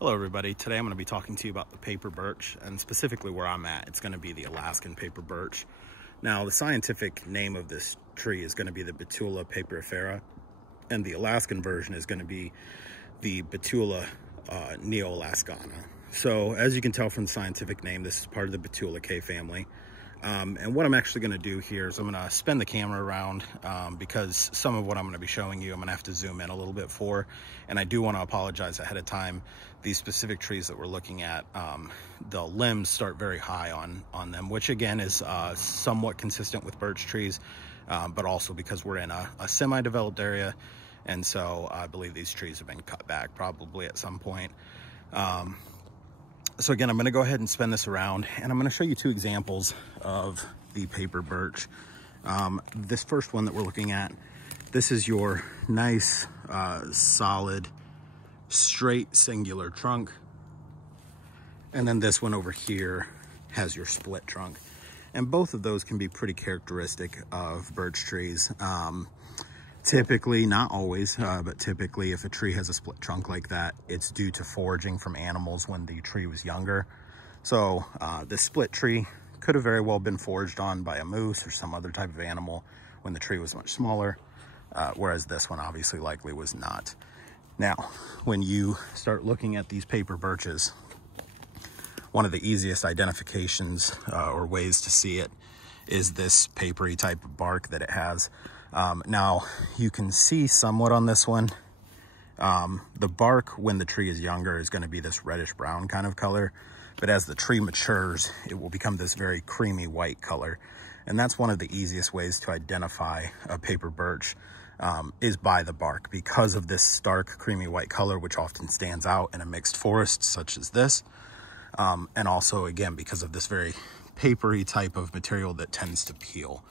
Hello everybody, today I'm going to be talking to you about the paper birch, and specifically where I'm at, it's going to be the Alaskan paper birch. Now the scientific name of this tree is going to be the Betula papyrifera, and the Alaskan version is going to be the Betula neoalaskana. So as you can tell from the scientific name, this is part of the Betulaceae family. And what I'm actually going to do here is I'm going to spin the camera around because some of what I'm going to be showing you I'm going to have to zoom in a little bit for, and I do want to apologize ahead of time. These specific trees that we're looking at, the limbs start very high on them, which again is somewhat consistent with birch trees, but also because we're in a semi-developed area, and so I believe these trees have been cut back probably at some point. So again, I'm going to go ahead and spin this around, and I'm going to show you two examples of the paper birch. This first one that we're looking at, this is your nice, solid, straight, singular trunk. And then this one over here has your split trunk. And both of those can be pretty characteristic of birch trees. Typically, not always, but typically if a tree has a split trunk like that, it's due to foraging from animals when the tree was younger. So this split tree could have very well been foraged on by a moose or some other type of animal when the tree was much smaller, whereas this one obviously likely was not. Now, when you start looking at these paper birches, one of the easiest identifications or ways to see it is this papery type of bark that it has. Now you can see somewhat on this one, the bark when the tree is younger is going to be this reddish brown kind of color, but as the tree matures, it will become this very creamy white color. And that's one of the easiest ways to identify a paper birch, is by the bark, because of this stark creamy white color, which often stands out in a mixed forest such as this. And also again, because of this very papery type of material that tends to peel.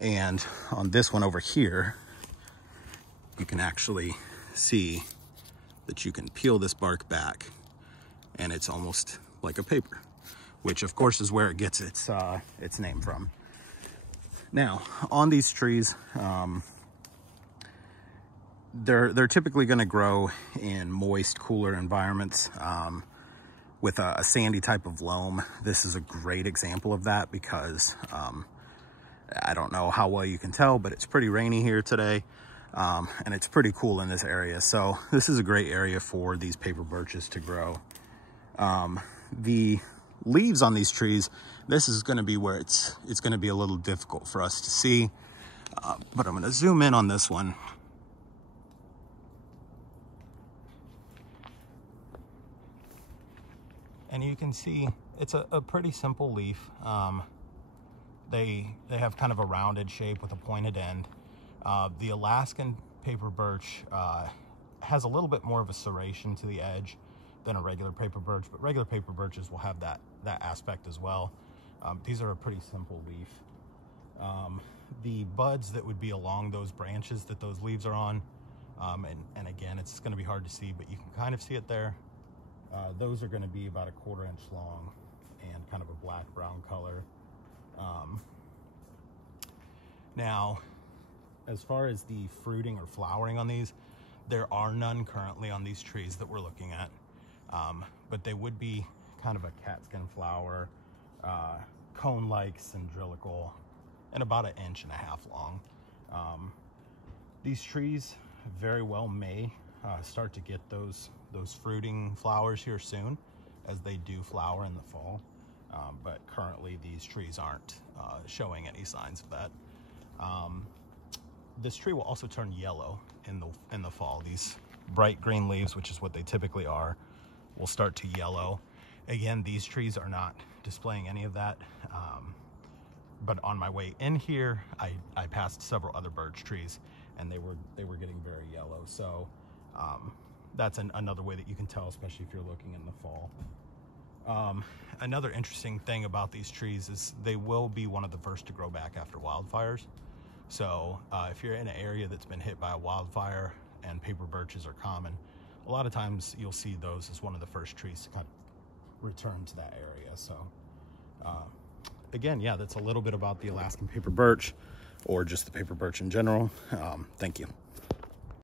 And on this one over here, you can actually see that you can peel this bark back and it's almost like a paper, which of course is where it gets its name from. Now, on these trees, they're typically going to grow in moist, cooler environments with a sandy type of loam. This is a great example of that because I don't know how well you can tell, but it's pretty rainy here today, and it's pretty cool in this area. So this is a great area for these paper birches to grow. The leaves on these trees, this is going to be where it's going to be a little difficult for us to see, but I'm going to zoom in on this one. And you can see it's a pretty simple leaf. They have kind of a rounded shape with a pointed end. The Alaskan paper birch has a little bit more of a serration to the edge than a regular paper birch, but regular paper birches will have that aspect as well. These are a pretty simple leaf. The buds that would be along those branches that those leaves are on, and again, it's going to be hard to see, but you can kind of see it there. Those are going to be about 1/4 inch long and kind of a black-brown color. Now, as far as the fruiting or flowering on these, there are none currently on these trees that we're looking at, but they would be kind of a catskin flower, cone-like, cylindrical, and about 1.5 inches long. These trees very well may start to get those fruiting flowers here soon, as they do flower in the fall. But currently these trees aren't showing any signs of that. This tree will also turn yellow in the fall. These bright green leaves, which is what they typically are, will start to yellow. Again, these trees are not displaying any of that. But on my way in here, I passed several other birch trees, and they were getting very yellow. So that's another way that you can tell, especially if you're looking in the fall. Another interesting thing about these trees is they will be one of the first to grow back after wildfires. So if you're in an area that's been hit by a wildfire and paper birches are common, a lot of times you'll see those as one of the first trees to kind of return to that area. So again, yeah, that's a little bit about the Alaskan paper birch, or just the paper birch in general. Thank you.